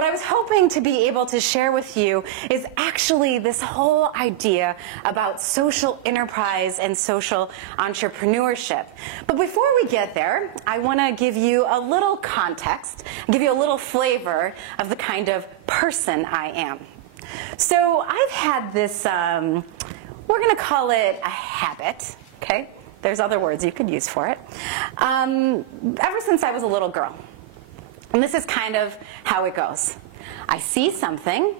What I was hoping to be able to share with you is actually this whole idea about social enterprise and social entrepreneurship. But before we get there, I want to give you a little context, give you a little flavor of the kind of person I am. So I've had this, we're going to call it a habit, okay? There's other words you could use for it, ever since I was a little girl. And this is kind of how it goes. I see something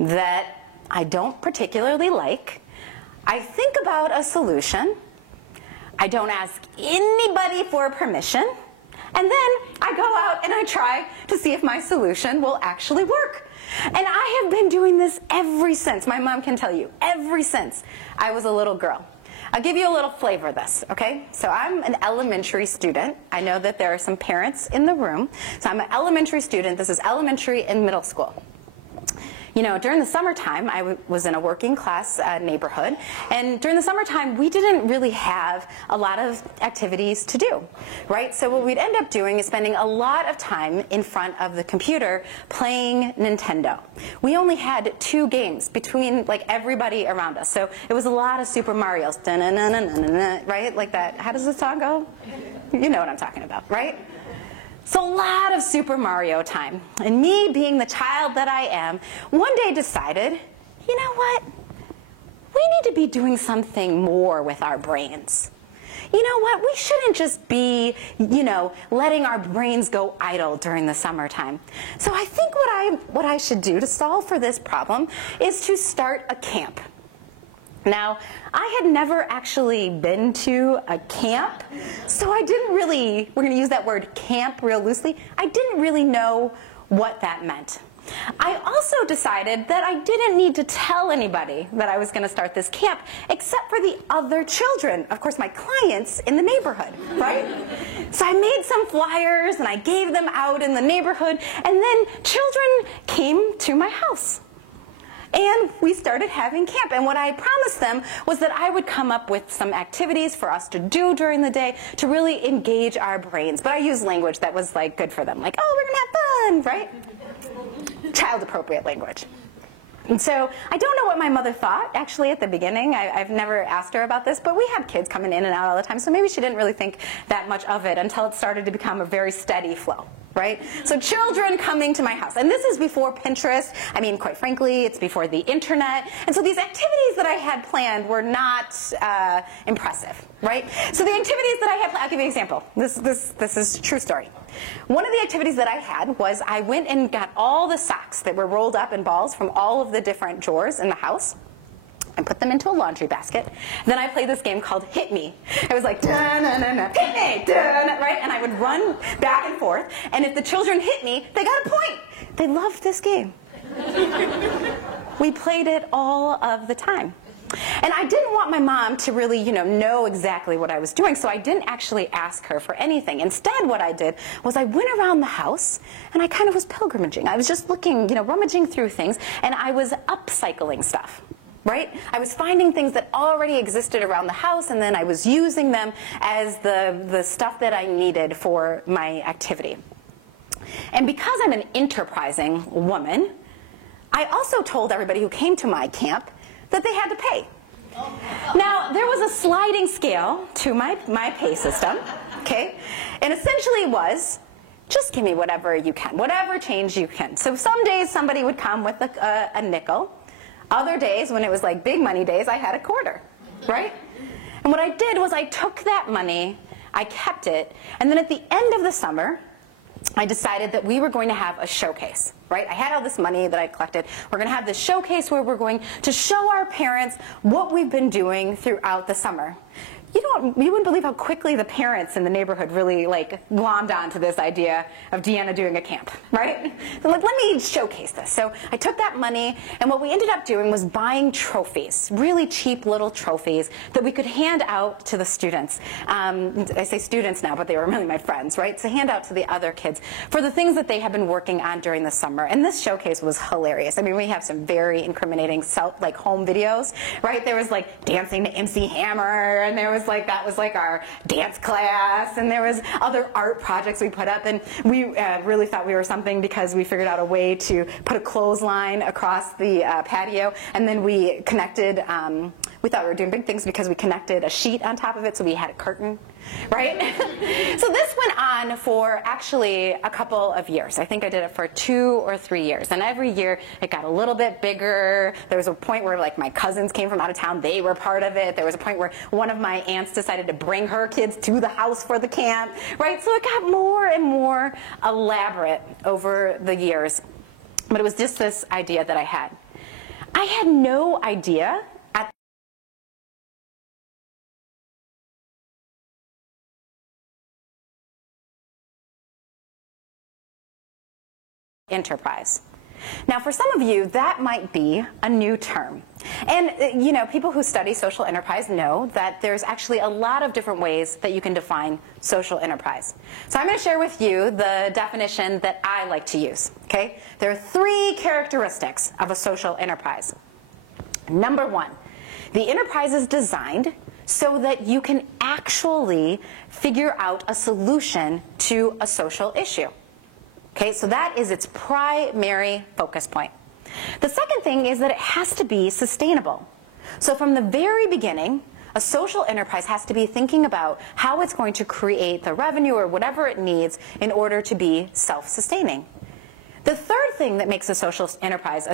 that I don't particularly like. I think about a solution. I don't ask anybody for permission. And then I go out and I try to see if my solution will actually work. And I have been doing this ever since. My mom can tell you, ever since I was a little girl. I'll give you a little flavor of this, okay? So I'm an elementary student. I know that there are some parents in the room. So I'm an elementary student. This is elementary and middle school. You know, during the summertime, I was in a working class neighborhood, and during the summertime, we didn't really have a lot of activities to do, right? So what we'd end up doing is spending a lot of time in front of the computer playing Nintendo. We only had 2 games between, like, everybody around us. So it was a lot of Super Mario's, right? Like that. How does the song go? You know what I'm talking about, right? So a lot of Super Mario time. And me, being the child that I am, one day decided, you know what? We need to be doing something more with our brains. You know what? We shouldn't just be, you know, letting our brains go idle during the summertime. So I think what I should do to solve for this problem is to start a camp. Now, I had never actually been to a camp, so I didn't really, we're going to use that word camp real loosely, I didn't really know what that meant. I also decided that I didn't need to tell anybody that I was going to start this camp, except for the other children, of course my clients in the neighborhood, right? So I made some flyers and I gave them out in the neighborhood, and then children came to my house. And we started having camp. And what I promised them was that I would come up with some activities for us to do during the day to really engage our brains. But I used language that was like good for them. Like, oh, we're going to have fun, right? Child-appropriate language. And so I don't know what my mother thought, actually, at the beginning. I've never asked her about this, but we had kids coming in and out all the time, so maybe she didn't really think that much of it until it started to become a very steady flow. Right? So children coming to my house. And this is before Pinterest. I mean, quite frankly, it's before the internet. And so these activities that I had planned were not impressive, right? So the activities that I had planned, I'll give you an example. This is a true story. One of the activities that I had was I went and got all the socks that were rolled up in balls from all of the different drawers in the house and put them into a laundry basket. Then I played this game called Hit Me. It was like, da-na-na-na, hit me, da-na, right? And I would run back and forth, and if the children hit me, they got a point. They loved this game. We played it all of the time. And I didn't want my mom to really, know exactly what I was doing, so I didn't actually ask her for anything. Instead, what I did was I went around the house, and I kind of was pilgrimaging. I was just looking, rummaging through things, and I was upcycling stuff. Right? I was finding things that already existed around the house, and then I was using them as the stuff that I needed for my activity. And because I'm an enterprising woman, I also told everybody who came to my camp that they had to pay. Now, there was a sliding scale to my pay system, okay? And essentially it was, just give me whatever you can, whatever change you can. So some days somebody would come with a nickel. Other days, when it was like big money days, I had a quarter, right? And what I did was I took that money, I kept it, and then at the end of the summer, I decided that we were going to have a showcase, right? I had all this money that I collected. We're going to have this showcase where we're going to show our parents what we've been doing throughout the summer. You wouldn't believe how quickly the parents in the neighborhood really glommed onto this idea of Deanna doing a camp, right? So let me showcase this. So I took that money, and what we ended up doing was buying trophies, really cheap little trophies that we could hand out to the students. I say students now, but they were really my friends, right? To hand out to the other kids for the things that they had been working on during the summer. And this showcase was hilarious. I mean, we have some very incriminating home videos, right? There was dancing to MC Hammer, and there was was like, that was like our dance class, and there was other art projects we put up, and we really thought we were something because we figured out a way to put a clothesline across the patio, and then we connected, we thought we were doing big things because we connected a sheet on top of it, so we had a curtain, right? So this went on for actually a couple of years. I think I did it for 2 or 3 years, and every year it got a little bit bigger. There was a point where like my cousins came from out of town, they were part of it. There was a point where one of my aunts decided to bring her kids to the house for the camp, right? So it got more and more elaborate over the years, but it was just this idea that I had. I had no idea at enterprise. Now, for some of you, that might be a new term. And, you know, people who study social enterprise know that there's actually a lot of different ways that you can define social enterprise. So I'm going to share with you the definition that I like to use, okay? There are 3 characteristics of a social enterprise. Number 1, the enterprise is designed so that you can actually figure out a solution to a social issue. Okay, so that is its primary focus point. The second thing is that it has to be sustainable. So from the very beginning, a social enterprise has to be thinking about how it's going to create the revenue or whatever it needs in order to be self-sustaining. The third thing that makes a social enterprise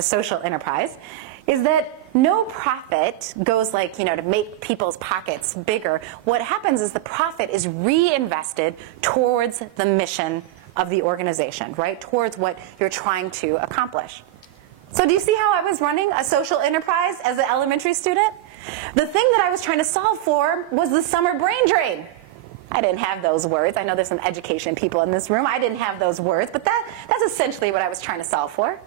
is that no profit goes like, you know, to make people's pockets bigger. What happens is the profit is reinvested towards the mission of the organization, right? Towards what you're trying to accomplish. So do you see how I was running a social enterprise as an elementary student? The thing that I was trying to solve for was the summer brain drain. I didn't have those words. I know there's some education people in this room. I didn't have those words, but that's essentially what I was trying to solve for.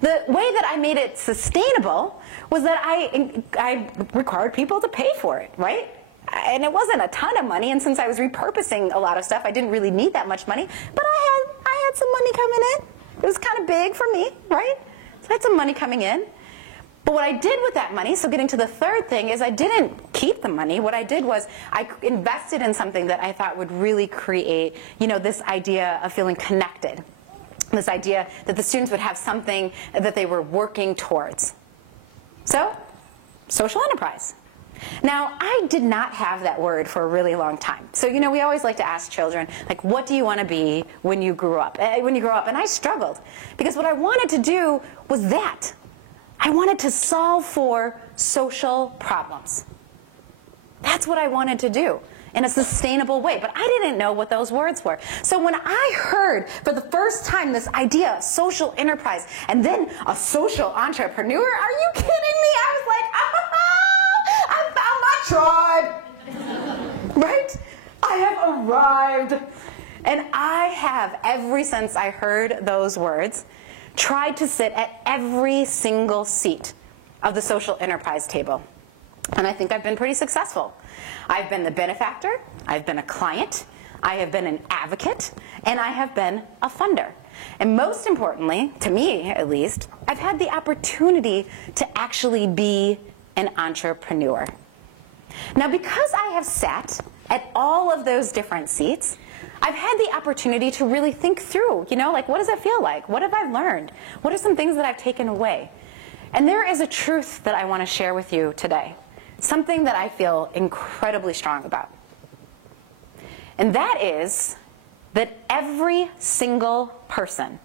The way that I made it sustainable was that I required people to pay for it, right? And it wasn't a ton of money, and since I was repurposing a lot of stuff, I didn't really need that much money, but I had some money coming in. It was kind of big for me, right? So I had some money coming in. But what I did with that money, so getting to the third thing, is I didn't keep the money. What I did was I invested in something that I thought would really create, you know, this idea of feeling connected, this idea that the students would have something that they were working towards. So, social enterprise. Now, I did not have that word for a really long time. So, you know, we always like to ask children, like, what do you want to be when you grow up? And I struggled, because what I wanted to do was that. I wanted to solve for social problems. That's what I wanted to do in a sustainable way, but I didn't know what those words were. So when I heard for the first time this idea of social enterprise and then a social entrepreneur, are you kidding me? I was like, I found my tribe, right? I have arrived. And I have, ever since I heard those words, tried to sit at every single seat of the social enterprise table. And I think I've been pretty successful. I've been the benefactor, I've been a client, I have been an advocate, and I have been a funder. And most importantly, to me at least, I've had the opportunity to actually be an entrepreneur. Now, because I have sat at all of those different seats, I've had the opportunity to really think through, you know, like, what does it feel like? What have I learned? What are some things that I've taken away? And there is a truth that I want to share with you today, something that I feel incredibly strong about. And that is that every single person,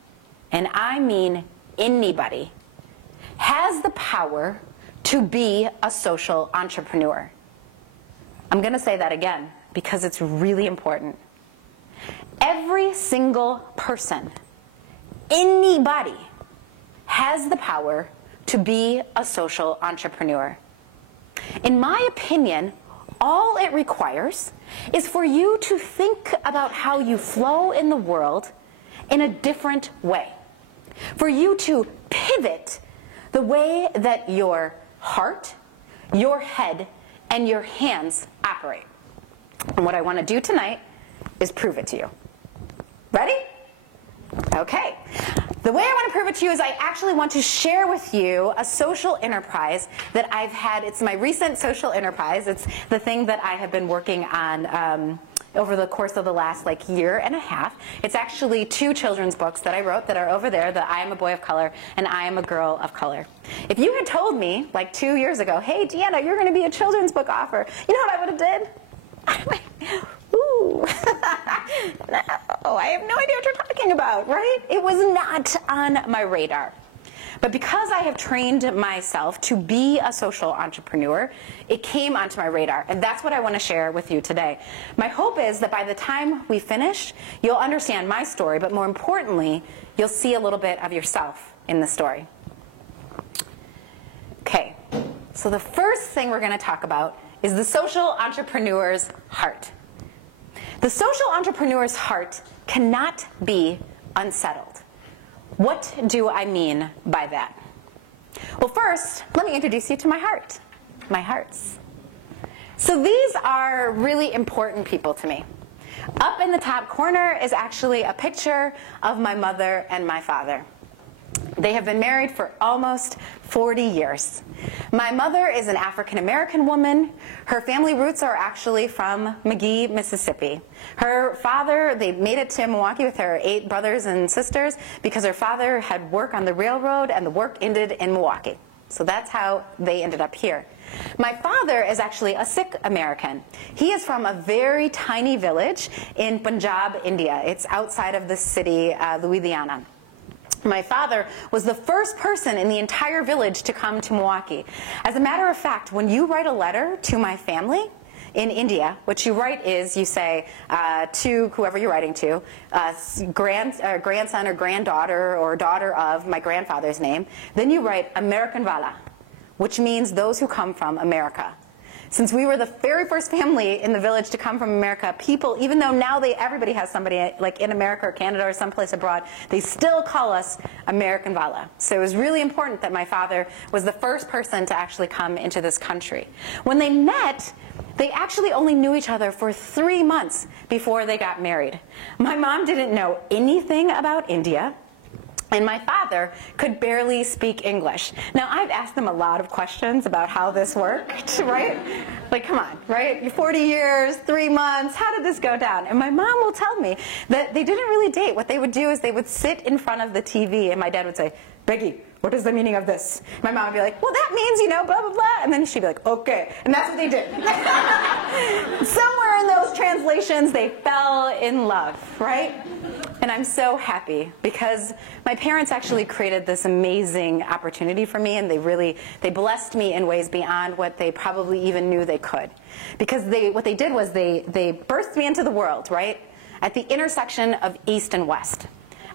and I mean anybody, has the power to be a social entrepreneur. I'm going to say that again because it's really important. Every single person, anybody, has the power to be a social entrepreneur. In my opinion, all it requires is for you to think about how you flow in the world in a different way. For you to pivot the way that your heart, your head, and your hands operate. And what I want to do tonight is prove it to you. Ready? Okay. The way I want to prove it to you is I actually want to share with you a social enterprise that I've had. It's my recent social enterprise. It's the thing that I have been working on over the course of the last year and a half. It's actually 2 children's books that I wrote that are over there, the I Am a Boy of Color and I Am a Girl of Color. If you had told me 2 years ago, hey Deanna, you're going to be a children's book author, you know what I would have did? Ooh, no, I have no idea what you're talking about, right? It was not on my radar. But because I have trained myself to be a social entrepreneur, it came onto my radar. And that's what I want to share with you today. My hope is that by the time we finish, you'll understand my story, but more importantly, you'll see a little bit of yourself in the story. Okay, so the first thing we're going to talk about is the social entrepreneur's heart. The social entrepreneur's heart cannot be unsettled. What do I mean by that? Well, first, let me introduce you to my heart, my hearts. So these are really important people to me. Up in the top corner is actually a picture of my mother and my father. They have been married for almost 40 years. My mother is an African-American woman. Her family roots are actually from Magee, Mississippi. Her father, they made it to Milwaukee with her 8 brothers and sisters because her father had work on the railroad and the work ended in Milwaukee. So that's how they ended up here. My father is actually a Sikh American. He is from a very tiny village in Punjab, India. It's outside of the city, Louisiana. My father was the first person in the entire village to come to Milwaukee. As a matter of fact, when you write a letter to my family in India, what you write is you say to whoever you're writing to, grandson or granddaughter or daughter of my grandfather's name, then you write American Vala, which means those who come from America. Since we were the very first family in the village to come from America, people, even though now everybody has somebody like in America or Canada or someplace abroad, they still call us American Vala. So it was really important that my father was the first person to actually come into this country. When they met, they actually only knew each other for 3 months before they got married. My mom didn't know anything about India. And my father could barely speak English. Now, I've asked them a lot of questions about how this worked, right? Come on, right? 40 years, 3 months, how did this go down? And my mom will tell me that they didn't really date. What they would do is they would sit in front of the TV, and my dad would say, Becky, what is the meaning of this? My mom would be like, well, that means, blah, blah, blah. And then she'd be like, okay. And that's what they did. Somewhere in those translations, they fell in love, right? And I'm so happy because my parents actually created this amazing opportunity for me, and they blessed me in ways beyond what they probably even knew they could. Because what they did was they birthed me into the world, right? At the intersection of East and West.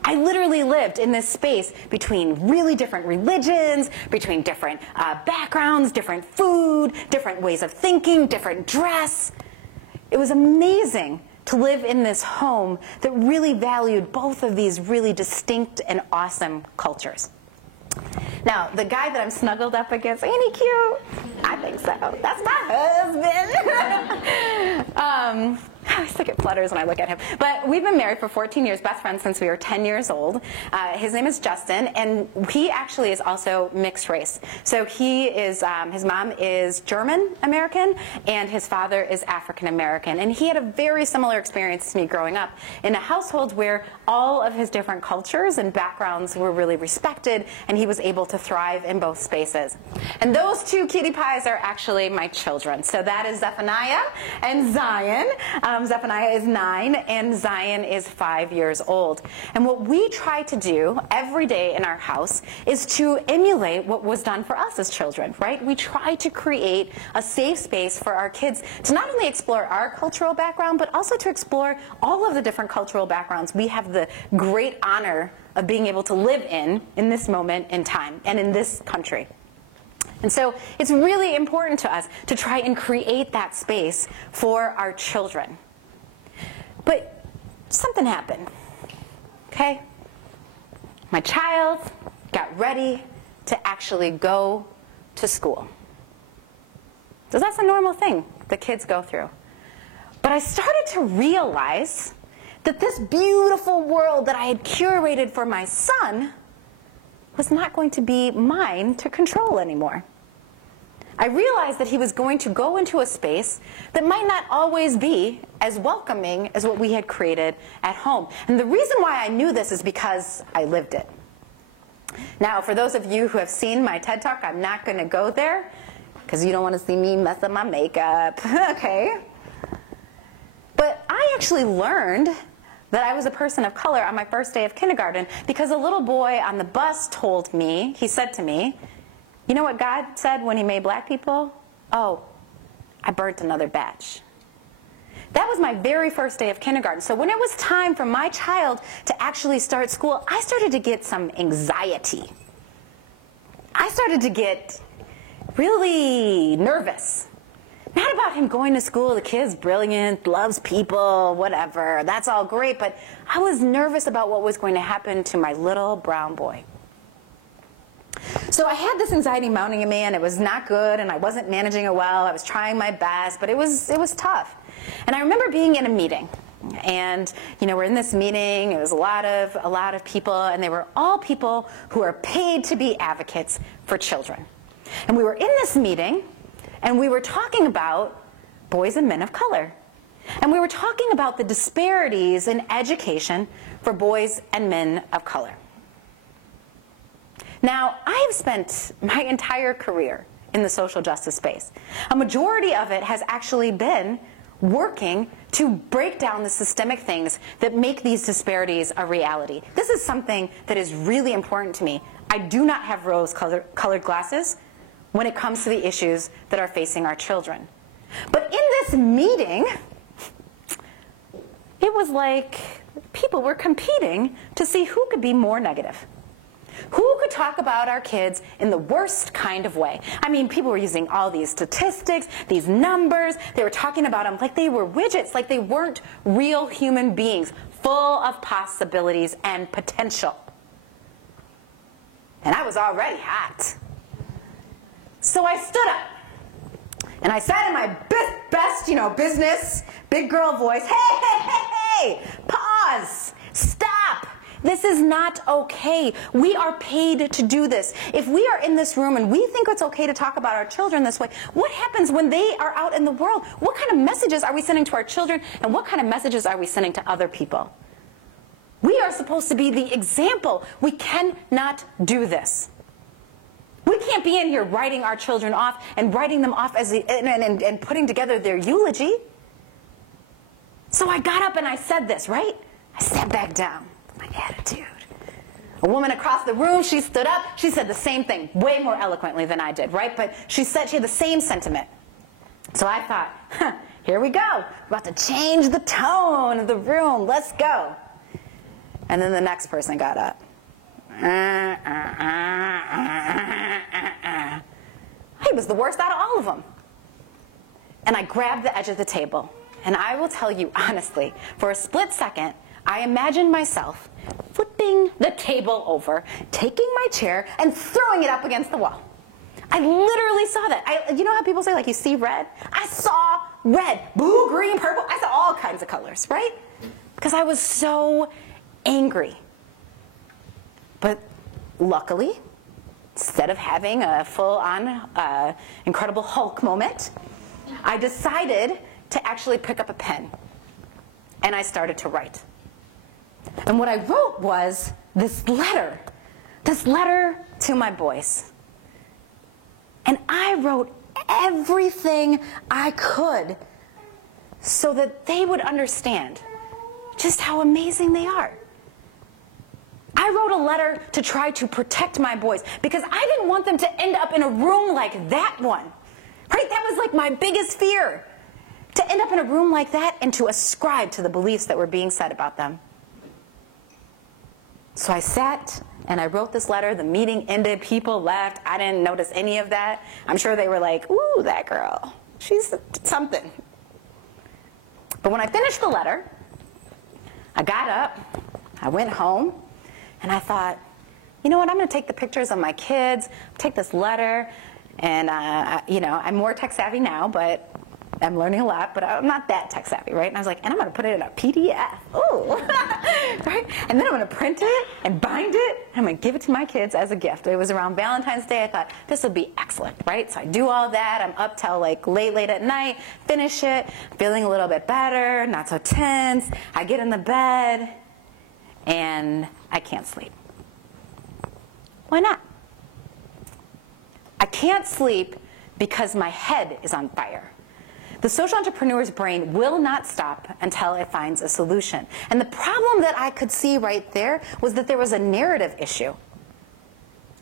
I literally lived in this space between really different religions, between different backgrounds, different food, different ways of thinking, different dress. It was amazing to live in this home that really valued both of these really distinct and awesome cultures. Now, the guy that I'm snuggled up against, ain't he cute? I think so. That's my husband. I still get flutters when I look at him. But we've been married for 14 years, best friends since we were 10 years old. His name is Justin, and he actually is also mixed race. So he is, his mom is German American, and his father is African American. And he had a very similar experience to me growing up in a household where all of his different cultures and backgrounds were really respected, and he was able to thrive in both spaces. And those 2 cutie pies are actually my children. So that is Zephaniah and Zion. Zephaniah is 9 and Zion is 5 years old. And what we try to do every day in our house is to emulate what was done for us as children, right? We try to create a safe space for our kids to not only explore our cultural background, but also to explore all of the different cultural backgrounds we have the great honor of being able to live in this moment in time and in this country. And so it's really important to us to try and create that space for our children. But something happened, okay? My child got ready to actually go to school. So that's a normal thing that kids go through. But I started to realize that this beautiful world that I had curated for my son was not going to be mine to control anymore. I realized that he was going to go into a space that might not always be as welcoming as what we had created at home. And the reason why I knew this is because I lived it. Now, for those of you who have seen my TED Talk, I'm not going to go there because you don't want to see me mess up my makeup. Okay. But I actually learned that I was a person of color on my first day of kindergarten because a little boy on the bus told me, he said to me, you know what God said when he made black people? Oh, I burnt another batch. That was my very first day of kindergarten. So when it was time for my child to actually start school, I started to get some anxiety. I started to get really nervous. Not about him going to school, the kid's brilliant, loves people, whatever, that's all great, but I was nervous about what was going to happen to my little brown boy. So I had this anxiety mounting in me, and it was not good, and I wasn't managing it well. I was trying my best, but it was tough. And I remember being in a meeting, and we're in this meeting. It was a lot of people, and they were all people who are paid to be advocates for children. And we were in this meeting, and we were talking about boys and men of color. And we were talking about the disparities in education for boys and men of color. Now, I have spent my entire career in the social justice space. A majority of it has actually been working to break down the systemic things that make these disparities a reality. This is something that is really important to me. I do not have rose-colored glasses when it comes to the issues that are facing our children. But in this meeting, it was like people were competing to see who could be more negative. Who could talk about our kids in the worst kind of way? I mean, people were using all these statistics, these numbers. They were talking about them like they were widgets, like they weren't real human beings, full of possibilities and potential. And I was already hot. So I stood up, and I said in my best, business, big girl voice, hey, pause, stop. This is not okay. We are paid to do this. If we are in this room and we think it's okay to talk about our children this way, what happens when they are out in the world? What kind of messages are we sending to our children, and what kind of messages are we sending to other people? We are supposed to be the example. We cannot do this. We can't be in here writing our children off and writing them off as and putting together their eulogy. So I got up and I said this, right? I sat back down. My attitude. A woman across the room, she stood up. She said the same thing, way more eloquently than I did, right? But she said she had the same sentiment. So I thought, here we go. We're about to change the tone of the room. Let's go. And then the next person got up. He was the worst out of all of them. And I grabbed the edge of the table. And I will tell you honestly, for a split second, I imagined myself flipping the table over, taking my chair, and throwing it up against the wall. I literally saw that. You know how people say, like, you see red? I saw red, blue, green, purple. I saw all kinds of colors, right? Because I was so angry. But luckily, instead of having a full-on Incredible Hulk moment, I decided to actually pick up a pen. And I started to write. And what I wrote was this letter to my boys. And I wrote everything I could so that they would understand just how amazing they are. I wrote a letter to try to protect my boys because I didn't want them to end up in a room like that one. Right? That was like my biggest fear. To end up in a room like that and to ascribe to the beliefs that were being said about them. So I sat and I wrote this letter. The meeting ended. People left. I didn't notice any of that. I'm sure they were like, ooh, that girl. She's something. But when I finished the letter, I got up, I went home, and I thought, you know what, I'm going to take the pictures of my kids, take this letter, and, I'm more tech savvy now, but I'm learning a lot, but I'm not that tech savvy, right? And I was like, and I'm going to put it in a PDF. Ooh. Right? And then I'm going to print it and bind it, and I'm going to give it to my kids as a gift. It was around Valentine's Day. I thought, this would be excellent, right? So I do all that. I'm up till like late at night, finish it, feeling a little bit better, not so tense. I get in the bed, and I can't sleep. Why not? I can't sleep because my head is on fire. The social entrepreneur's brain will not stop until it finds a solution. And the problem that I could see right there was that there was a narrative issue.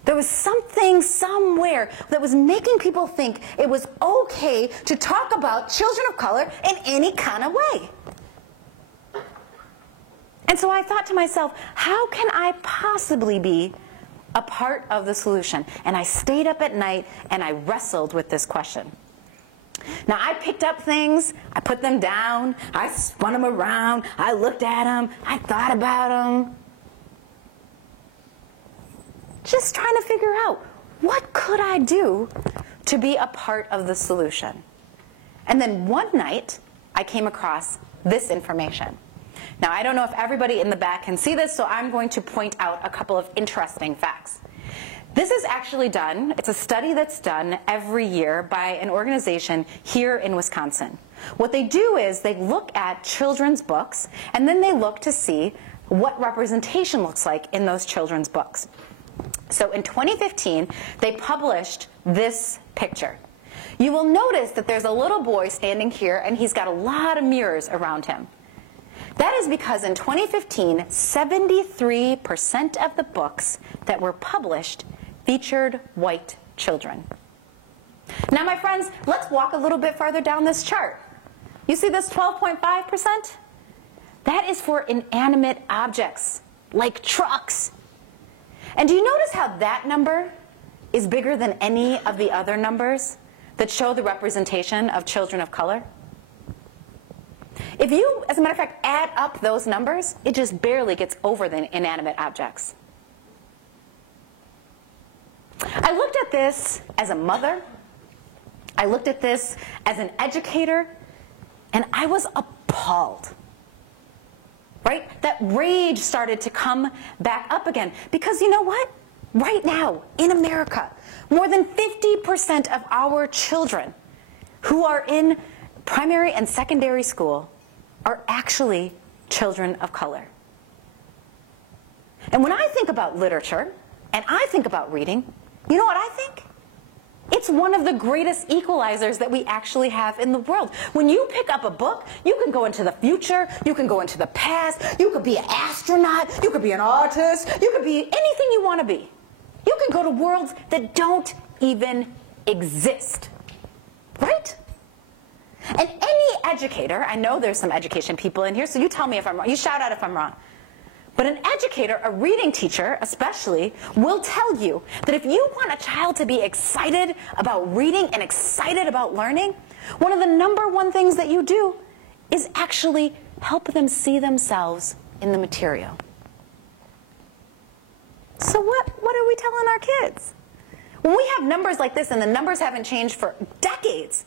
There was something somewhere that was making people think it was okay to talk about children of color in any kind of way. And so I thought to myself, how can I possibly be a part of the solution? And I stayed up at night and I wrestled with this question. Now, I picked up things, I put them down, I spun them around, I looked at them, I thought about them. Just trying to figure out, what could I do to be a part of the solution? And then one night, I came across this information. Now, I don't know if everybody in the back can see this, so I'm going to point out a couple of interesting facts. This is actually done, it's a study that's done every year by an organization here in Wisconsin. What they do is they look at children's books, and then they look to see what representation looks like in those children's books. So in 2015, they published this picture. You will notice that there's a little boy standing here, and he's got a lot of mirrors around him. That is because in 2015, 73% of the books that were published featured white children. Now, my friends, let's walk a little bit farther down this chart. You see this 12.5%? That is for inanimate objects, like trucks. And do you notice how that number is bigger than any of the other numbers that show the representation of children of color? If you, as a matter of fact, add up those numbers, it just barely gets over the inanimate objects. I looked at this as a mother, I looked at this as an educator, and I was appalled. Right? That rage started to come back up again. Because you know what? Right now, in America, more than 50% of our children who are in primary and secondary school are actually children of color. And when I think about literature, and I think about reading, you know what I think? It's one of the greatest equalizers that we actually have in the world. When you pick up a book, you can go into the future, you can go into the past, you could be an astronaut, you could be an artist, you could be anything you want to be. You can go to worlds that don't even exist. Right? And any educator, I know there's some education people in here, so you tell me if I'm wrong. You shout out if I'm wrong. But an educator, a reading teacher especially, will tell you that if you want a child to be excited about reading and excited about learning, one of the #1 things that you do is actually help them see themselves in the material. So what are we telling our kids? When we have numbers like this and the numbers haven't changed for decades,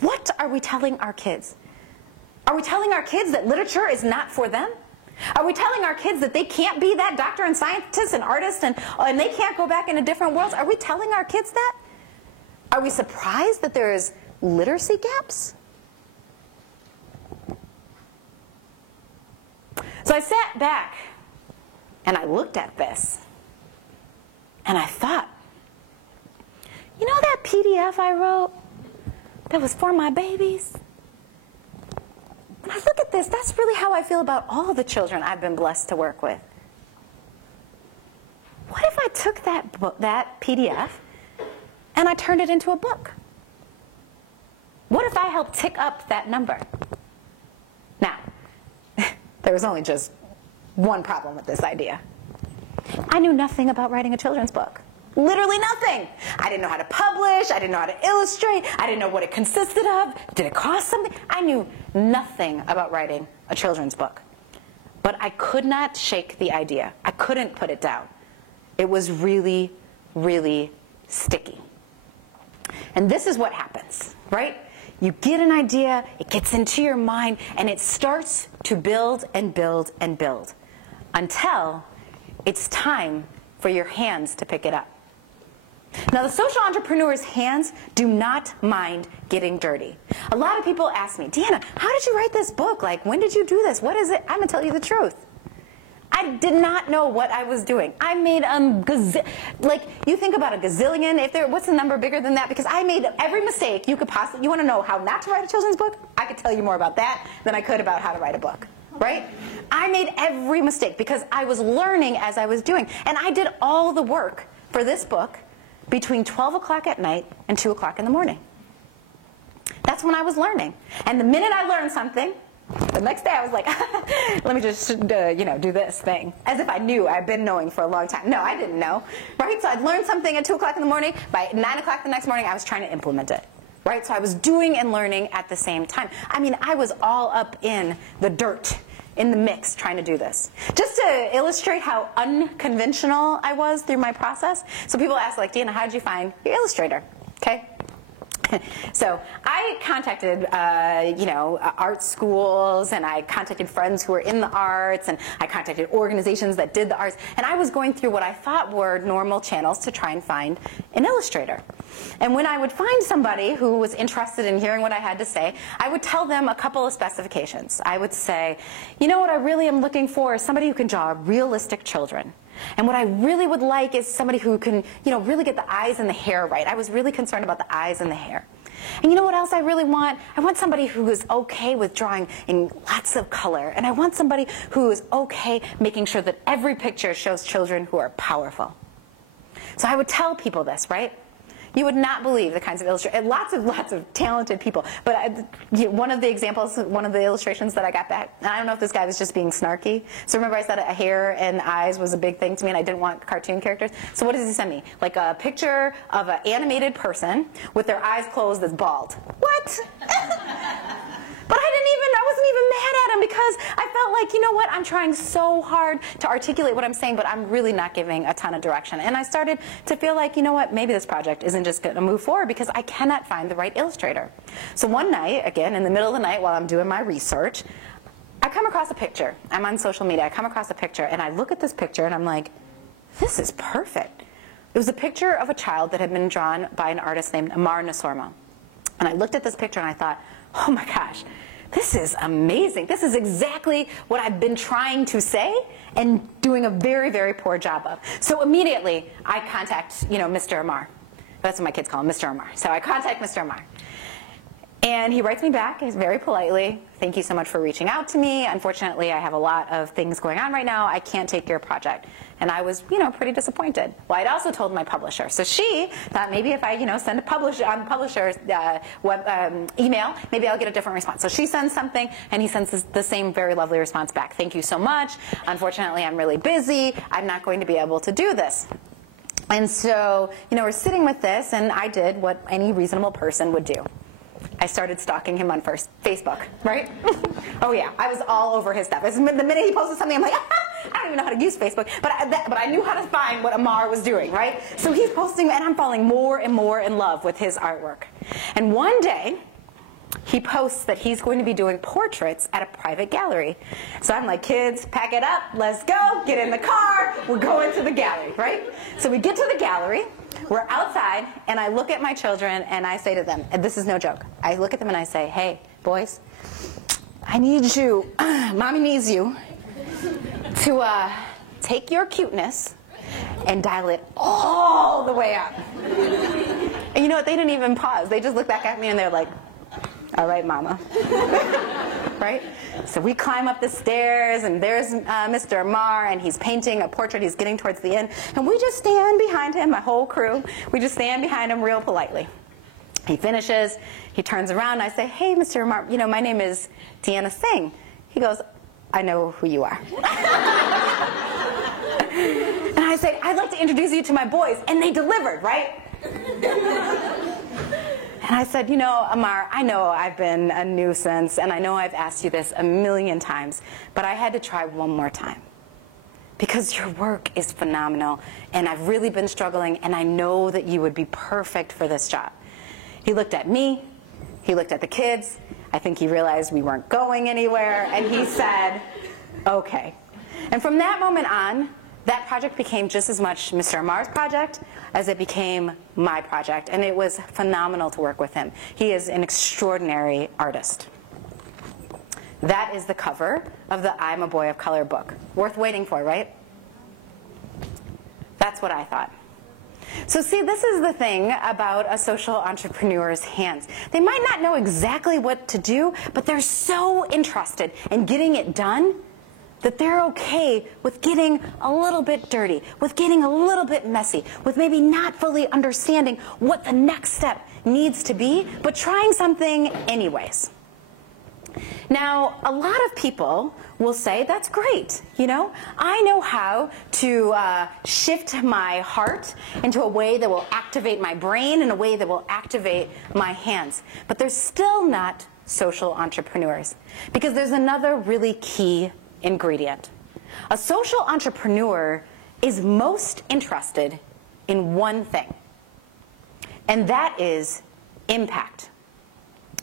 what are we telling our kids? Are we telling our kids that literature is not for them? Are we telling our kids that they can't be that doctor and scientist and artist and they can't go back into different worlds? Are we telling our kids that? Are we surprised that there's literacy gaps? So I sat back and I looked at this and I thought, you know that PDF I wrote that was for my babies? When I look at this, that's really how I feel about all the children I've been blessed to work with. What if I took that PDF and I turned it into a book? What if I helped tick up that number? Now, there was only just one problem with this idea. I knew nothing about writing a children's book. Literally nothing. I didn't know how to publish. I didn't know how to illustrate. I didn't know what it consisted of. Did it cost something? I knew nothing about writing a children's book. But I could not shake the idea. I couldn't put it down. It was really, really sticky. And this is what happens, right? You get an idea, it gets into your mind, and it starts to build and build and build until it's time for your hands to pick it up. Now, the social entrepreneur's hands do not mind getting dirty. A lot of people ask me, Deanna, how did you write this book? Like, when did you do this? What is it? I'm going to tell you the truth. I did not know what I was doing. I made like, you think about a gazillion. What's the number bigger than that? Because I made every mistake you could possibly. You want to know how not to write a children's book? I could tell you more about that than I could about how to write a book, right? I made every mistake because I was learning as I was doing, and I did all the work for this book between 12 o'clock at night and 2 o'clock in the morning. That's when I was learning, and the minute I learned something, the next day I was like, let me just do this thing. As if I knew. I'd been knowing for a long time. No, I didn't know. Right? So I'd learned something at 2 o'clock in the morning. By 9 o'clock the next morning, I was trying to implement it. Right? So I was doing and learning at the same time. I mean, I was all up in the dirt, in the mix, trying to do this. Just to illustrate how unconventional I was through my process. So people ask, like, Deanna, how did you find your illustrator? Okay? So I contacted, art schools, and I contacted friends who were in the arts, and I contacted organizations that did the arts, and I was going through what I thought were normal channels to try and find an illustrator. And when I would find somebody who was interested in hearing what I had to say, I would tell them a couple of specifications. I would say, you know what I really am looking for is somebody who can draw realistic children. And what I really would like is somebody who can, really get the eyes and the hair right. I was really concerned about the eyes and the hair. And you know what else I really want? I want somebody who is okay with drawing in lots of color. And I want somebody who is okay making sure that every picture shows children who are powerful. So I would tell people this, right? You would not believe the kinds of illustrators, lots of talented people. But one of the examples, one of the illustrations that I got back, and I don't know if this guy was just being snarky. So remember I said a hair and eyes was a big thing to me, and I didn't want cartoon characters. So what does he send me? Like a picture of an animated person with their eyes closed that's bald. What? But I wasn't even mad at him because I felt like, you know what, I'm trying so hard to articulate what I'm saying, but I'm really not giving a ton of direction. And I started to feel like, you know what, maybe this project isn't just going to move forward because I cannot find the right illustrator. So one night, again, in the middle of the night while I'm doing my research, I come across a picture. I'm on social media. I come across a picture, and I look at this picture, and I'm like, this is perfect. It was a picture of a child that had been drawn by an artist named Amar Nasorma. And I looked at this picture, and I thought, oh my gosh, this is amazing. This is exactly what I've been trying to say and doing a very, very poor job of. So immediately, I contact, Mr. Amar. That's what my kids call him, Mr. Amar. So I contact Mr. Amar. And he writes me back very politely, thank you so much for reaching out to me. Unfortunately, I have a lot of things going on right now. I can't take your project. And I was, pretty disappointed. Well, I'd also told my publisher. So she thought maybe if I, send a publisher's email, maybe I'll get a different response. So she sends something, and he sends the same very lovely response back. Thank you so much. Unfortunately, I'm really busy. I'm not going to be able to do this. And so, we're sitting with this, and I did what any reasonable person would do. I started stalking him on Facebook, right? Oh yeah, I was all over his stuff. The minute he posted something, I'm like, I don't even know how to use Facebook, but I knew how to find what Amar was doing, right? So he's posting, and I'm falling more and more in love with his artwork. And one day, he posts that he's going to be doing portraits at a private gallery. So I'm like, kids, pack it up, let's go, get in the car, we're going to the gallery, right? So we get to the gallery, we're outside, and I look at my children, and I say to them, and this is no joke, I look at them and I say, hey, boys, I need you, mommy needs you, to take your cuteness and dial it all the way up. And you know what, they didn't even pause. They just looked back at me and they're like, all right, mama. Right? So we climb up the stairs, and there's Mr. Amar, and he's painting a portrait. He's getting towards the end. And we just stand behind him, my whole crew. We just stand behind him real politely. He finishes. He turns around, and I say, hey, Mr. Amar, my name is Deanna Singh. He goes, I know who you are. And I say, I'd like to introduce you to my boys. And they delivered, right? And I said, Amar, I know I've been a nuisance, and I know I've asked you this a million times, but I had to try one more time. Because your work is phenomenal, and I've really been struggling, and I know that you would be perfect for this job. He looked at me, He looked at the kids. I think he realized we weren't going anywhere, and he said, okay. And from that moment on, that project became just as much Mr. Amar's project as it became my project, and it was phenomenal to work with him. He is an extraordinary artist. That is the cover of the I'm a Boy of Color book. Worth waiting for, right? That's what I thought. So see, this is the thing about a social entrepreneur's hands. They might not know exactly what to do, but they're so interested in getting it done that they're okay with getting a little bit dirty, with getting a little bit messy, with maybe not fully understanding what the next step needs to be, but trying something anyways. Now, a lot of people will say, that's great, you know? I know how to shift my heart into a way that will activate my brain, in a way that will activate my hands. But they're still not social entrepreneurs, because there's another really key ingredient. A social entrepreneur is most interested in one thing, and that is impact.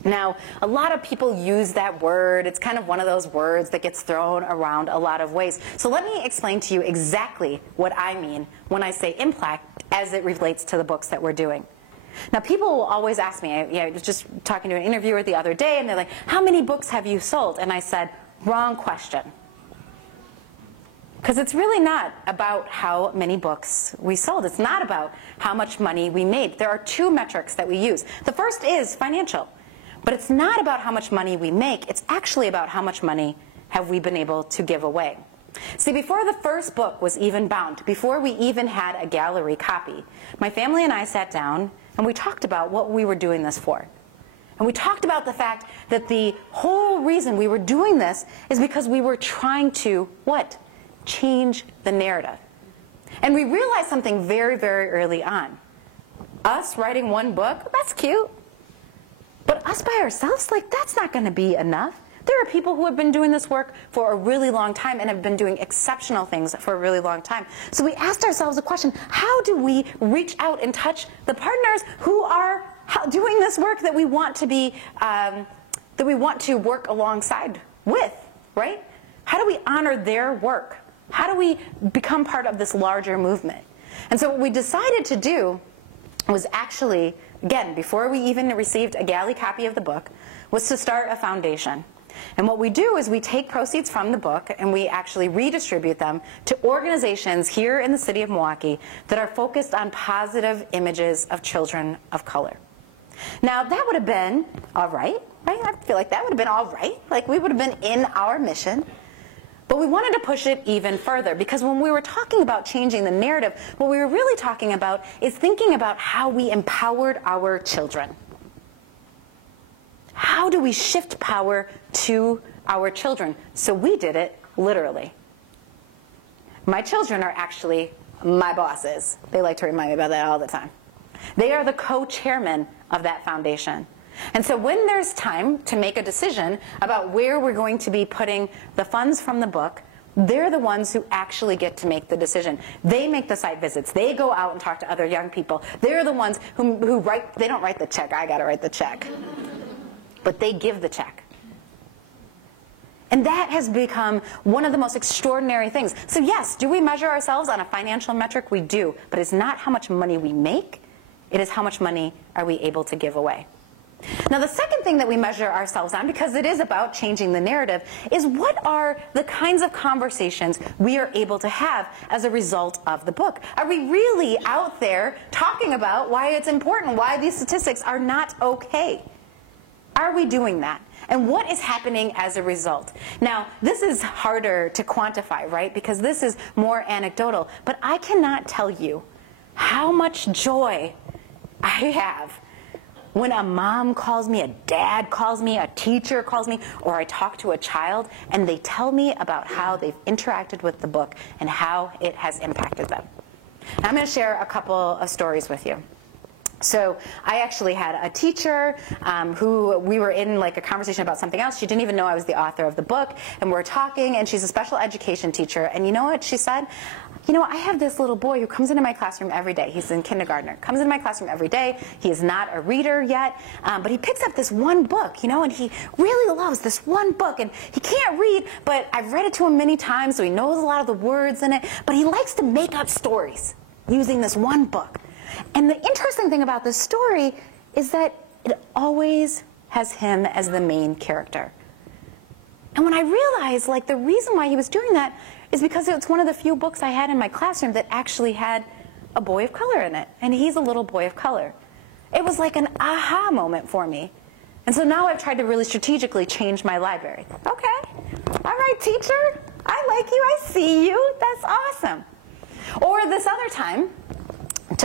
Now, a lot of people use that word. It's kind of one of those words that gets thrown around a lot of ways. So let me explain to you exactly what I mean when I say impact as it relates to the books that we're doing. Now, people will always ask me, I was just talking to an interviewer the other day, and they're like, how many books have you sold? And I said, wrong question. Because it's really not about how many books we sold. It's not about how much money we made. There are two metrics that we use. The first is financial. But it's not about how much money we make. It's actually about how much money have we been able to give away. See, before the first book was even bound, before we even had a gallery copy, my family and I sat down and we talked about what we were doing this for. And we talked about the fact that the whole reason we were doing this is because we were trying to, what? Change the narrative. And we realized something very, very early on. Us writing one book, that's cute. But us by ourselves, like, that's not going to be enough. There are people who have been doing this work for a really long time and have been doing exceptional things for a really long time. So we asked ourselves the question, how do we reach out and touch the partners who are doing this work that we want to be, that we want to work alongside with, right? How do we honor their work? How do we become part of this larger movement? And so what we decided to do was actually, again, before we even received a galley copy of the book, was to start a foundation. And what we do is we take proceeds from the book and we actually redistribute them to organizations here in the city of Milwaukee that are focused on positive images of children of color. Now, that would have been all right? I feel like that would have been all right. Like, we would have been in our mission. But we wanted to push it even further, because when we were talking about changing the narrative, what we were really talking about is thinking about how we empowered our children. How do we shift power to our children? So we did it literally. My children are actually my bosses. They like to remind me about that all the time. They are the co-chairmen of that foundation. And so when there's time to make a decision about where we're going to be putting the funds from the book, they're the ones who actually get to make the decision. They make the site visits. They go out and talk to other young people. They're the ones who write, they don't write the check. I got to write the check. But they give the check. And that has become one of the most extraordinary things. So yes, do we measure ourselves on a financial metric? We do. But it's not how much money we make. It is how much money are we able to give away. Now, the second thing that we measure ourselves on, because it is about changing the narrative, is what are the kinds of conversations we are able to have as a result of the book? Are we really out there talking about why it's important, why these statistics are not okay? Are we doing that? And what is happening as a result? Now, this is harder to quantify, right? Because this is more anecdotal. But I cannot tell you how much joy I have when a mom calls me, a dad calls me, a teacher calls me, or I talk to a child, and they tell me about how they've interacted with the book and how it has impacted them. And I'm going to share a couple of stories with you. So I actually had a teacher who we were in like a conversation about something else. She didn't even know I was the author of the book, and we're talking, and she's a special education teacher. And you know what she said? you know, I have this little boy who comes into my classroom every day. He's in kindergartner. Comes into my classroom every day. He is not a reader yet, but he picks up this one book, you know, and he really loves this one book. And he can't read, but I've read it to him many times, so he knows a lot of the words in it. But he likes to make up stories using this one book. And the interesting thing about this story is that it always has him as the main character. And when I realized, like, the reason why he was doing that is because it's one of the few books I had in my classroom that actually had a boy of color in it. And he's a little boy of color. It was like an aha moment for me. And so now I've tried to really strategically change my library. Okay, all right, teacher, I like you, I see you, that's awesome. Or this other time,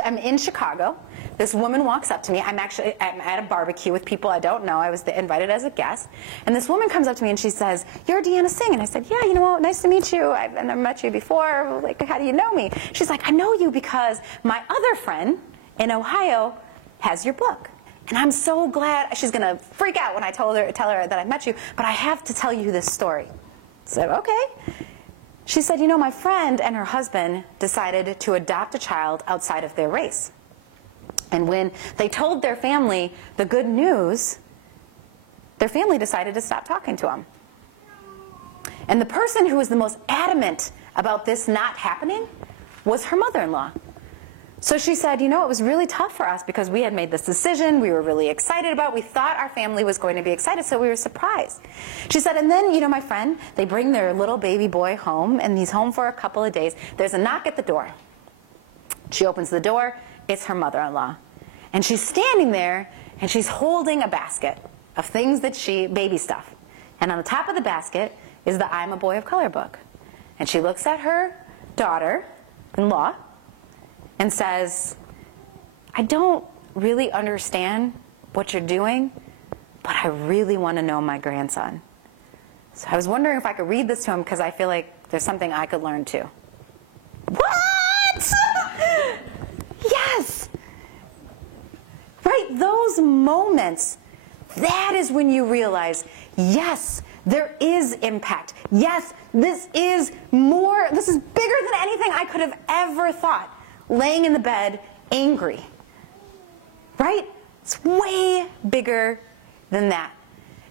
I'm in Chicago. This woman walks up to me. I'm at a barbecue with people I don't know. I was invited as a guest. And this woman comes up to me and she says, "You're Deanna Singh." And I said, "Yeah, you know what, nice to meet you. I've never met you before. Like, how do you know me?" She's like, "I know you because my other friend in Ohio has your book. And I'm so glad." She's going to freak out when I tell her that I met you, but I have to tell you this story. I said, "Okay." She said, "You know, my friend and her husband decided to adopt a child outside of their race. And when they told their family the good news, their family decided to stop talking to them. And the person who was the most adamant about this not happening was her mother-in-law. So she said, you know, it was really tough for us because we had made this decision. We were really excited about it. We thought our family was going to be excited, so we were surprised." She said, "And then, you know, my friend, they bring their little baby boy home, and he's home for a couple of days. There's a knock at the door. She opens the door. It's her mother-in-law. And she's standing there, and she's holding a basket of things that baby stuff. And on the top of the basket is the I'm a Boy of Color book. And she looks at her daughter-in-law and says, "I don't really understand what you're doing, but I really want to know my grandson." So I was wondering if I could read this to him because I feel like there's something I could learn too. What? Yes! Right? Those moments, that is when you realize, yes, there is impact. Yes, this is bigger than anything I could have ever thought. Laying in the bed, angry. Right? It's way bigger than that.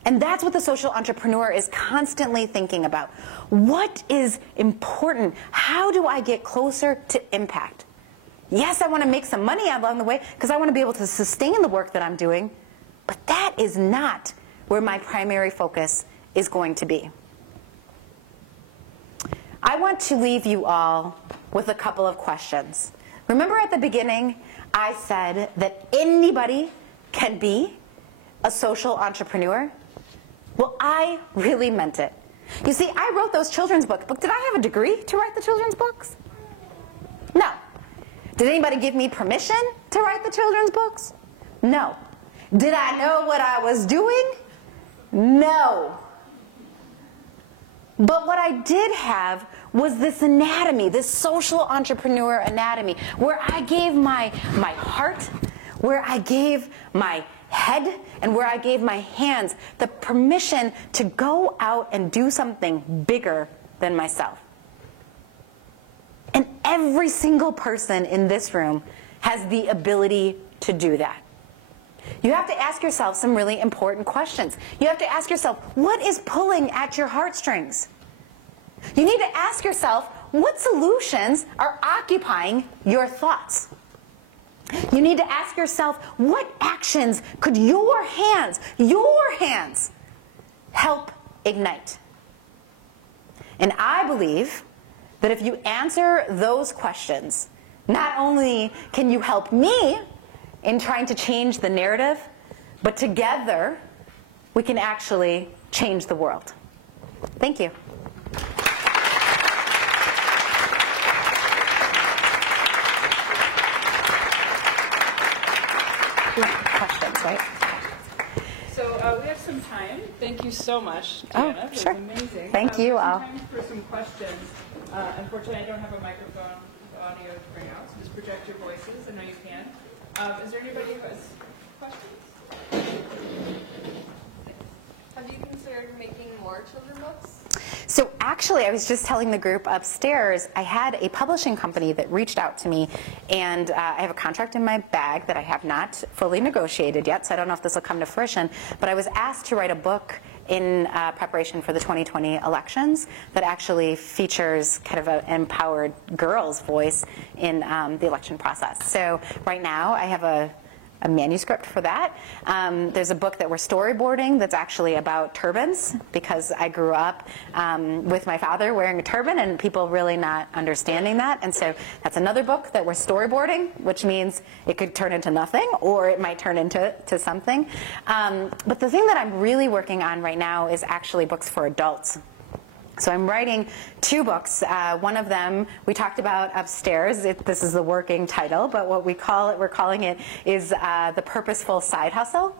And that's what the social entrepreneur is constantly thinking about. What is important? How do I get closer to impact? Yes, I want to make some money along the way because I want to be able to sustain the work that I'm doing, but that is not where my primary focus is going to be. I want to leave you all with a couple of questions. Remember at the beginning, I said that anybody can be a social entrepreneur? Well, I really meant it. You see, I wrote those children's books, but did I have a degree to write the children's books? No. Did anybody give me permission to write the children's books? No. Did I know what I was doing? No. But what I did have was this anatomy, this social entrepreneur anatomy, where I gave my heart, where I gave my head, and where I gave my hands the permission to go out and do something bigger than myself. And every single person in this room has the ability to do that. You have to ask yourself some really important questions. You have to ask yourself, what is pulling at your heartstrings? You need to ask yourself, what solutions are occupying your thoughts? You need to ask yourself, what actions could your hands help ignite? And I believe that if you answer those questions, not only can you help me in trying to change the narrative, but together we can actually change the world. Thank you. Questions, right? So we have some time. Thank you so much, Deanna. Oh, sure. It was amazing. Thank you all. Time for some questions. Unfortunately, I don't have a microphone with audio to bring out, so just project your voices. I know you can. Is there anybody who has questions? Have you considered making more children's books? So actually, I was just telling the group upstairs, I had a publishing company that reached out to me, and I have a contract in my bag that I have not fully negotiated yet, so I don't know if this will come to fruition, but I was asked to write a book in preparation for the 2020 elections that actually features kind of an empowered girl's voice in the election process. So right now, I have a manuscript for that. There's a book that we're storyboarding that's actually about turbans, because I grew up with my father wearing a turban and people really not understanding that. And so that's another book that we're storyboarding, which means it could turn into nothing or it might turn into something. But the thing that I'm really working on right now is actually books for adults. So I'm writing 2 books. One of them we talked about upstairs. This is the working title, but what we're calling it is The Purposeful Side Hustle.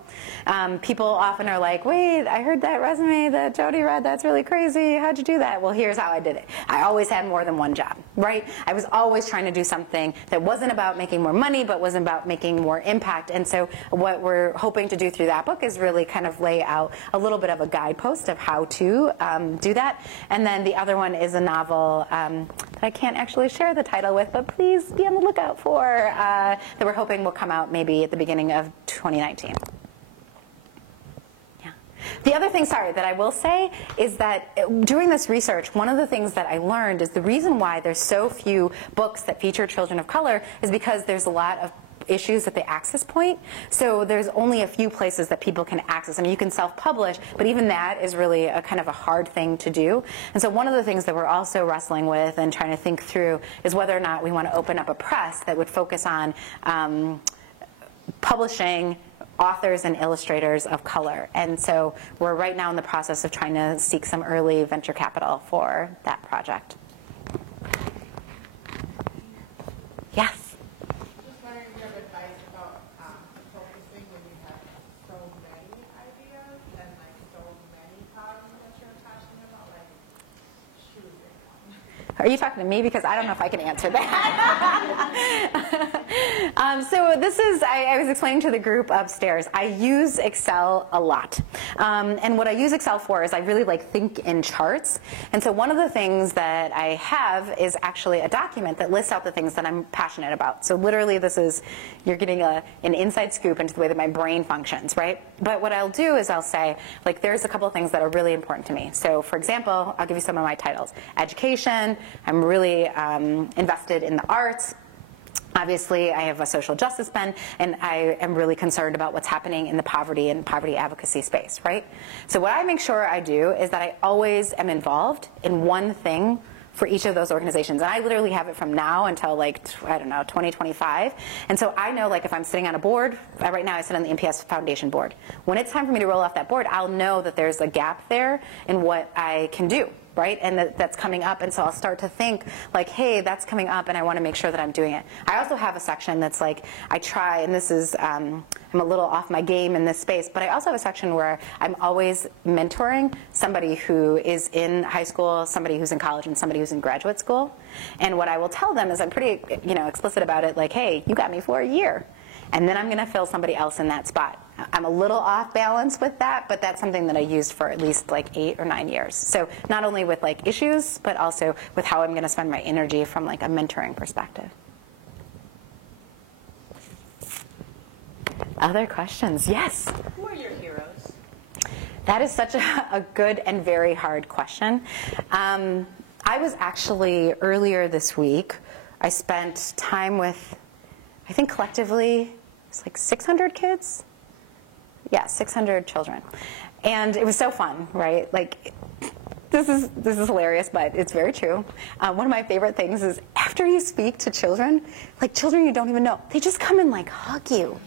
People often are like, wait, I heard that resume that Jody read. That's really crazy. How'd you do that? Well, here's how I did it. I always had more than one job, right? I was always trying to do something that wasn't about making more money, but was about making more impact. And so what we're hoping to do through that book is really kind of lay out a little bit of a guidepost of how to do that. And then the other one is a novel that I can't actually share the title with, but please be on the lookout for, that we're hoping will come out maybe at the beginning of 2019. Yeah. The other thing, sorry, that I will say is that during this research, one of the things that I learned is the reason why there's so few books that feature children of color is because there's a lot of issues at the access point. So there's only a few places that people can access. I mean, you can self-publish, but even that is really a kind of a hard thing to do. And so one of the things that we're also wrestling with and trying to think through is whether or not we want to open up a press that would focus on publishing authors and illustrators of color. And so we're right now in the process of trying to seek some early venture capital for that project. Yes? Are you talking to me? Because I don't know if I can answer that. So this is, I was explaining to the group upstairs, I use Excel a lot. And what I use Excel for is I really think in charts. And so one of the things that I have is actually a document that lists out the things that I'm passionate about. So literally this is, you're getting an inside scoop into the way that my brain functions, right? But what I'll do is I'll say, there's a couple of things that are really important to me. So for example, I'll give you some of my titles. Education. I'm really invested in the arts. Obviously, I have a social justice bent, and I am really concerned about what's happening in the poverty and poverty advocacy space, right? So what I make sure I do is that I always am involved in one thing for each of those organizations. And I literally have it from now until I don't know, 2025. And so I know if I'm sitting on a board, right now I sit on the NPS Foundation board. When it's time for me to roll off that board, I'll know that there's a gap there in what I can do, right? And that's coming up. And so I'll start to think hey, that's coming up and I want to make sure that I'm doing it. I also have a section that's I try, and this is, I'm a little off my game in this space, but I also have a section where I'm always mentoring somebody who is in high school, somebody who's in college, and somebody who's in graduate school. And what I will tell them is I'm pretty, explicit about it, hey, you got me for a year. And then I'm going to fill somebody else in that spot. I'm a little off balance with that, but that's something that I used for at least 8 or 9 years. So not only with issues, but also with how I'm going to spend my energy from a mentoring perspective. Other questions? Yes? Who are your heroes? That is such a good and very hard question. I was actually, earlier this week, I spent time with, I think collectively, it's 600 kids? Yeah, 600 children. And it was so fun, right? This is hilarious, but it's very true. One of my favorite things is after you speak to children, children you don't even know, they just come and hug you.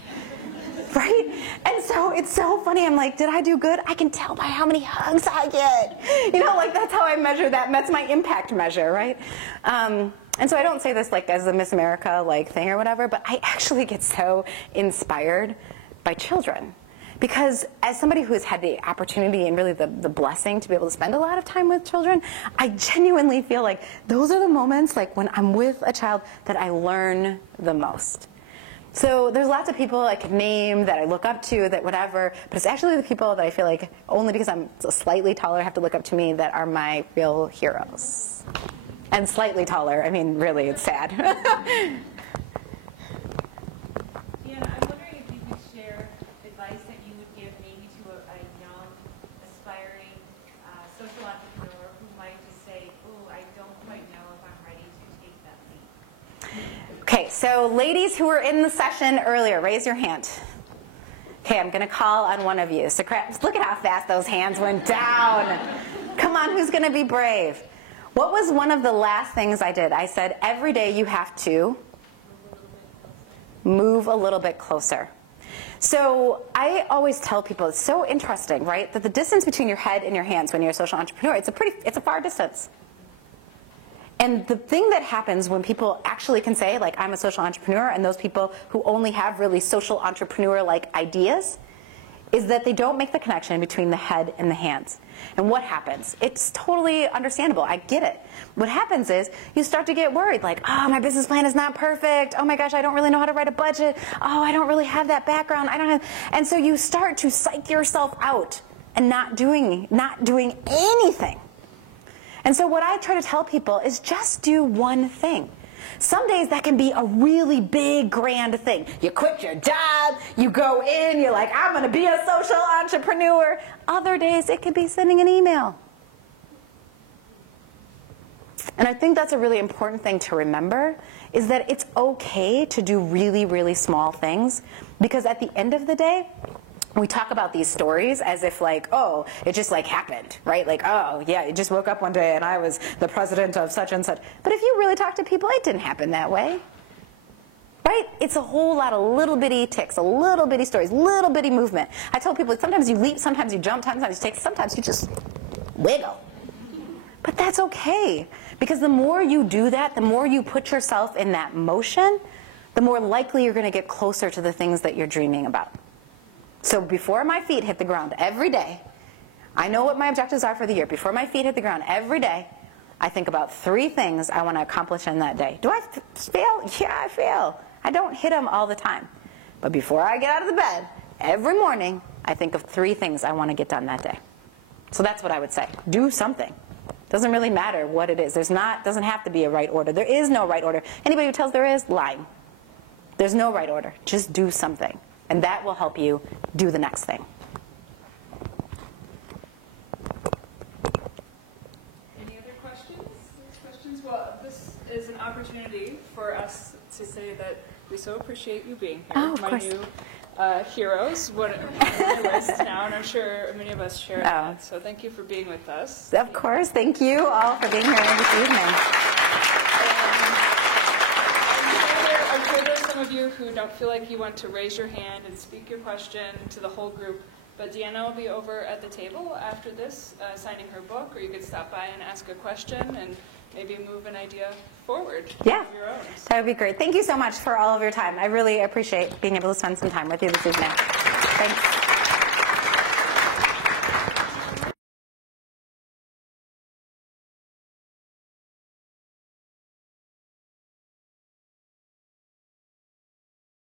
Right? And so it's so funny. I'm did I do good? I can tell by how many hugs I get. That's how I measure that. That's my impact measure, right? And so I don't say this as a Miss America thing or whatever, but I actually get so inspired by children. Because as somebody who has had the opportunity and really the blessing to be able to spend a lot of time with children, I genuinely feel those are the moments when I'm with a child that I learn the most. So there's lots of people I could name that I look up to, that whatever, but it's actually the people that I feel like, only because I'm slightly taller, have to look up to me, that are my real heroes. And slightly taller, I mean, really, it's sad. Yeah, I'm wondering if you could share advice that you would give maybe to a young, aspiring social entrepreneur who might just say, oh, I don't quite know if I'm ready to take that leap. Okay, so ladies who were in the session earlier, raise your hand. Okay, I'm going to call on one of you. So look at how fast those hands went down. Come on, who's going to be brave? What was one of the last things I did? I said, every day you have to move a little bit closer. So I always tell people, it's so interesting, right, that the distance between your head and your hands when you're a social entrepreneur, it's a far distance. And the thing that happens when people actually can say, like, I'm a social entrepreneur, and those people who only have really social entrepreneur-like ideas, is that they don't make the connection between the head and the hands. And what happens? It's totally understandable. I get it. What happens is you start to get worried, like, oh, my business plan is not perfect. Oh my gosh, I don't really know how to write a budget. Oh, I don't really have that background. I don't have. And so you start to psych yourself out and not doing anything. And so what I try to tell people is just do one thing. Some days that can be a really big, grand thing. You quit your job, you go in, you're like, I'm going to be a social entrepreneur. Other days it could be sending an email. And I think that's a really important thing to remember, is that it's okay to do really, really small things, because at the end of the day, we talk about these stories as if, like, oh, it just like happened, right? Like, oh, yeah, you just woke up one day and I was the president of such and such. But if you really talk to people, it didn't happen that way, right? It's a whole lot of little bitty ticks, a little bitty stories, little bitty movement. I tell people, sometimes you leap, sometimes you jump, sometimes you take, sometimes you just wiggle. But that's okay, because the more you do that, the more you put yourself in that motion, the more likely you're going to get closer to the things that you're dreaming about. So before my feet hit the ground every day, I know what my objectives are for the year. Before my feet hit the ground every day, I think about 3 things I want to accomplish in that day. Do I fail? Yeah, I fail. I don't hit them all the time. But before I get out of the bed, every morning, I think of 3 things I want to get done that day. So that's what I would say. Do something. Doesn't really matter what it is. Doesn't have to be a right order. There is no right order. Anybody who tells there is, lying. There's no right order. Just do something. And that will help you do the next thing. Any other questions? Well, this is an opportunity for us to say that we so appreciate you being here. Oh, of My course. new heroes, what on your list now, and I'm sure many of us share that. So thank you for being with us. Of course. Thank you all for being here this evening. I'm sure there are some of you who don't feel like you want to raise your hand and speak your question to the whole group, but Deanna will be over at the table after this, signing her book, or you could stop by and ask a question and maybe move an idea forward. Yeah, of your own. that would be great. Thank you so much for all of your time. I really appreciate being able to spend some time with you this evening. Thanks.